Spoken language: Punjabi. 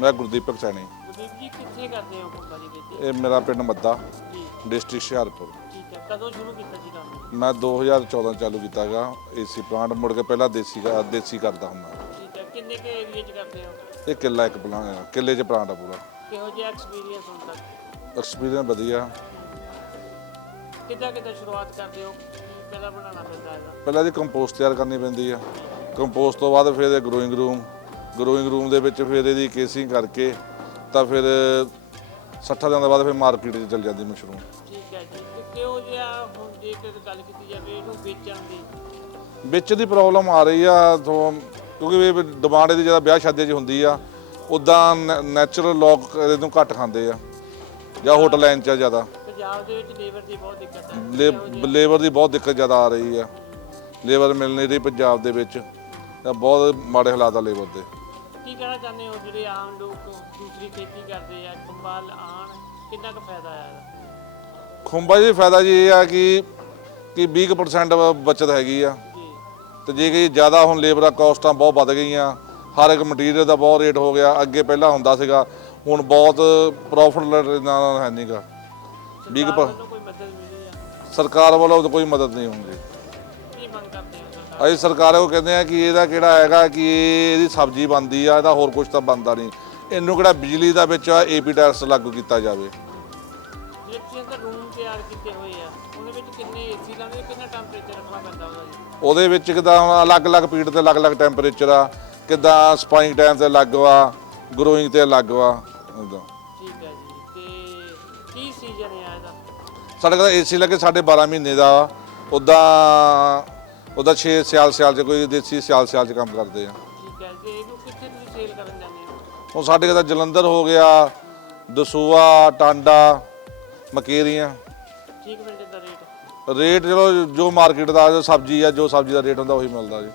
ਮੈਂ ਗੁਰਦੀਪਕ ਸੈਣੀ ਗੁਰਦੀਪ ਜੀ ਕਿੱਥੇ ਕਰਦੇ ਹੋ ਖੁੰਬਾਂ ਦੀ ਖੇਤੀ ਇਹ ਮੇਰਾ ਪਿੰਡ ਮੱਦਾ ਜੀ। ਡਿਸਟ੍ਰਿਕਟ ਹੁਸ਼ਿਆਰਪੁਰ। ਠੀਕ ਹੈ ਕਦੋਂ ਸ਼ੁਰੂ ਕੀਤਾ ਸੀ ਕੰਮ? ਮੈਂ 2014 ਚਾਲੂ ਕੀਤਾਗਾ ਏਸੀ ਪਲਾਂਟ ਮੁੜ ਕੇ ਪਹਿਲਾਂ ਦੇਸੀ ਦੇਸੀ ਕਰਦਾ ਹੁੰਦਾ। ਠੀਕ ਹੈ ਕਿੰਨੇ ਕੇ ਏਰੀਆ 'ਚ ਕਰਦੇ ਹੋ? ਇਹ ਕਿੱਲਾ ਇੱਕ ਪਲਾਂਟ ਕਿੱਲੇ 'ਚ ਪਲਾਂਟ ਆ ਪੂਰਾ। ਕਿਹੋ ਜਿਹਾ ਐਕਸਪੀਰੀਅੰਸ ਹੁਣ ਤੱਕ ਐਕਸਪੀਰੀਅੰਸ ਵਧੀਆ। ਕਿੱਦਾਂ ਕਿੱਦਾਂ ਸ਼ੁਰੂਆਤ ਕਰਦੇ ਹੋ? ਕੀ ਪਹਿਲਾਂ ਬਣਾਉਣਾ ਪੈਂਦਾ ਹੈਗਾ? ਪਹਿਲਾਂ ਦੀ ਕੰਪੋਸਟ ਤਿਆਰ ਕਰਨੀ ਪੈਂਦੀ ਆ। ਕੰਪੋਸਟ ਤੋਂ ਬਾਅਦ ਫਿਰ ਇਹ ਗਰੋਇੰਗ ਰੂਮ ਗਰੋਇੰਗ ਰੂਮ ਦੇ ਵਿੱਚ ਫਿਰ ਇਹਦੀ ਕੇਸਿੰਗ ਕਰਕੇ ਤਾਂ ਫਿਰ 60 ਦਿਨਾਂ ਬਾਅਦ ਫਿਰ ਮਾਰਕੀਟ 'ਚ ਚਲ ਜਾਂਦੀ ਮਸ਼ਰੂਮ ਠੀਕ ਹੈ ਜੀ। ਤੇ ਕਿਹੋ ਜਿਹਾ ਹੁਣ ਜੇਕਰ ਗੱਲ ਕੀਤੀ ਜਾਵੇ ਇਹਨੂੰ ਵੇਚਣ ਦੀ? ਵਿੱਚ ਦੀ ਪ੍ਰੋਬਲਮ ਆ ਰਹੀ ਆ ਤੋਂ ਕਿਉਂਕਿ ਇਹ ਡਿਮਾਂਡ ਇਹਦੀ ਜ਼ਿਆਦਾ ਵਿਆਹ ਸ਼ਾਦੀਆਂ 'ਚ ਹੁੰਦੀ ਆ ਉਦਾਂ ਨੈਚੁਰਲ ਲੋਕ ਇਹਨੂੰ ਘੱਟ ਖਾਂਦੇ ਆ ਜਾਂ ਹੋਟਲ ਲਾਈਨ 'ਚ ਜ਼ਿਆਦਾ। ਪੰਜਾਬ ਦੇ ਵਿੱਚ ਲੇਬਰ ਦੀ ਬਹੁਤ ਦਿੱਕਤ ਹੈ ਲੇ- ਲੇਬਰ ਦੀ ਬਹੁਤ ਦਿੱਕਤ ਜ਼ਿਆਦਾ ਆ ਰਹੀ ਆ। ਲੇਬਰ ਮਿਲ ਨਹੀਂ ਰਹੀ ਪੰਜਾਬ ਦੇ ਵਿੱਚ ਤਾਂ ਬਹੁਤ ਮਾੜੇ ਹਾਲਾਤ ਆ ਲੇਬਰ ਦੇ। ਕੀ ਕਹਿਣਾ ਚਾਹੁੰਦੇ ਹੋ ਜਿਹੜੇ ਆਮ ਲੋਕ ਦੂਸਰੀ ਖੇਤੀ ਕਰਦੇ ਆ? ਕੰਬਾਲ ਆਣ ਕਿੰਨਾ ਕੁ ਫਾਇਦਾ ਆ ਇਹਦਾ? ਖੁੰਬਾ ਜੀ ਫਾਇਦਾ ਜੀ ਇਹ ਆ ਕਿ ਕਿ 20% ਬਚਤ ਹੈਗੀ ਆ। ਜੀ। ਤੇ ਜੇ ਕਿ ਜ਼ਿਆਦਾ ਹੁਣ ਲੇਬਰਾਂ ਕਾਸਟਾਂ ਬਹੁਤ ਵੱਧ ਗਈਆਂ। ਹਰ ਇੱਕ ਮਟੀਰੀਅਲ ਦਾ ਬਹੁਤ ਰੇਟ ਹੋ ਗਿਆ। ਅੱਗੇ ਪਹਿਲਾਂ ਹੁੰਦਾ ਸੀਗਾ ਹੁਣ ਬਹੁਤ ਪ੍ਰੋਫਿਟ ਨਾਲ ਹੈ ਨਹੀਂਗਾ ਸਰਕਾਰ ਪ- ਵੱਲੋਂ ਕੋਈ ਮਦਦ ਮਿਲੀ ਆ? ਸਰਕਾਰ ਵੱਲੋਂ ਤਾਂ ਕੋਈ ਮਦਦ ਨਹੀਂ ਹੁੰਦੀ। ਅਸੀਂ ਸਰਕਾਰ ਉਹ ਕਹਿੰਦੇ ਆ ਕਿ ਇਹਦਾ ਕਿਹੜਾ ਹੈਗਾ ਕਿ ਇਹਦੀ ਸਬਜ਼ੀ ਬਣਦੀ ਆ ਇਹਦਾ ਹੋਰ ਕੁਝ ਤਾਂ ਬਣਦਾ ਨਹੀਂ। ਇਹਨੂੰ ਕਿਹੜਾ ਬਿਜਲੀ ਦਾ ਵਿੱਚ ਏਪੀ ਟੈਕਸ ਲਾਗੂ ਕੀਤਾ ਜਾਵੇ। ਜਿਹੜੇ ਤੁਸੀਂ ਅੰਦਰ ਰੂਮ ਤਿਆਰ ਕੀਤੇ ਹੋਏ ਆ ਉਹਦੇ ਵਿੱਚ ਕਿੰਨੇ ਏਸੀ ਲਾਉਂਦੇ ਤੇ ਕਿੰਨਾ ਟੈਂਪਰੇਚਰ ਰੱਖਣਾ ਪੈਂਦਾ ਉਹਦਾ ਜੀ? ਉਹਦੇ ਵਿੱਚ ਕਿਦਾਂ ਅਲੱਗ-ਅਲੱਗ ਪੀੜ ਤੇ ਅਲੱਗ-ਅਲੱਗ ਟੈਂਪਰੇਚਰ ਆ ਕਿਦਾਂ ਸਪਾਈਂਗ ਟਾਈਮ ਤੇ ਅਲੱਗ ਵਾ ਗਰੋਇੰਗ ਤੇ ਅਲੱਗ ਵਾ ਏਦਾਂ। ਠੀਕ ਹੈ ਜੀ ਤੇ ਕੀ ਸੀਜ਼ਨ ਹੈ ਇਹਦਾ? ਸਾਡੇ ਕੋਲ ਏਸੀ ਲੱਗੇ ਸਾਡੇ 12 ਮਹੀਨੇ ਦਾ ਉਦਾਂ ਉਹਦਾ 6 ਸਿਆਲ ਸਿਆਲ ਚ ਕੋਈ ਦੇਸੀ ਸਿਆਲ ਸਿਆਲ ਚ ਕੰਮ ਕਰਦੇ ਆ। ਠੀਕ ਹੈ ਤੇ ਇਹਨੂੰ ਕਿੱਥੇ ਤੁਸੀਂ ਸੇਲ ਕਰਨ ਜਾਂਦੇ ਹੋ? ਹੁਣ ਸਾਡੇ ਕੋਲ ਤਾਂ ਜਲੰਧਰ ਹੋ ਗਿਆ ਦਸੂਆ ਟਾਂਡਾ ਮਕੇਰੀਆਂ। ਠੀਕ ਮਿਲ ਜਾਂਦਾ ਰੇਟ ਰੇਟ ਚਲੋ ਜੋ ਮਾਰਕੀਟ ਦਾ ਜੋ ਸਬਜ਼ੀ ਆ ਜੋ ਸਬਜ਼ੀ ਦਾ ਰੇਟ ਹੁੰਦਾ ਉਹੀ ਮਿਲਦਾ ਜੀ।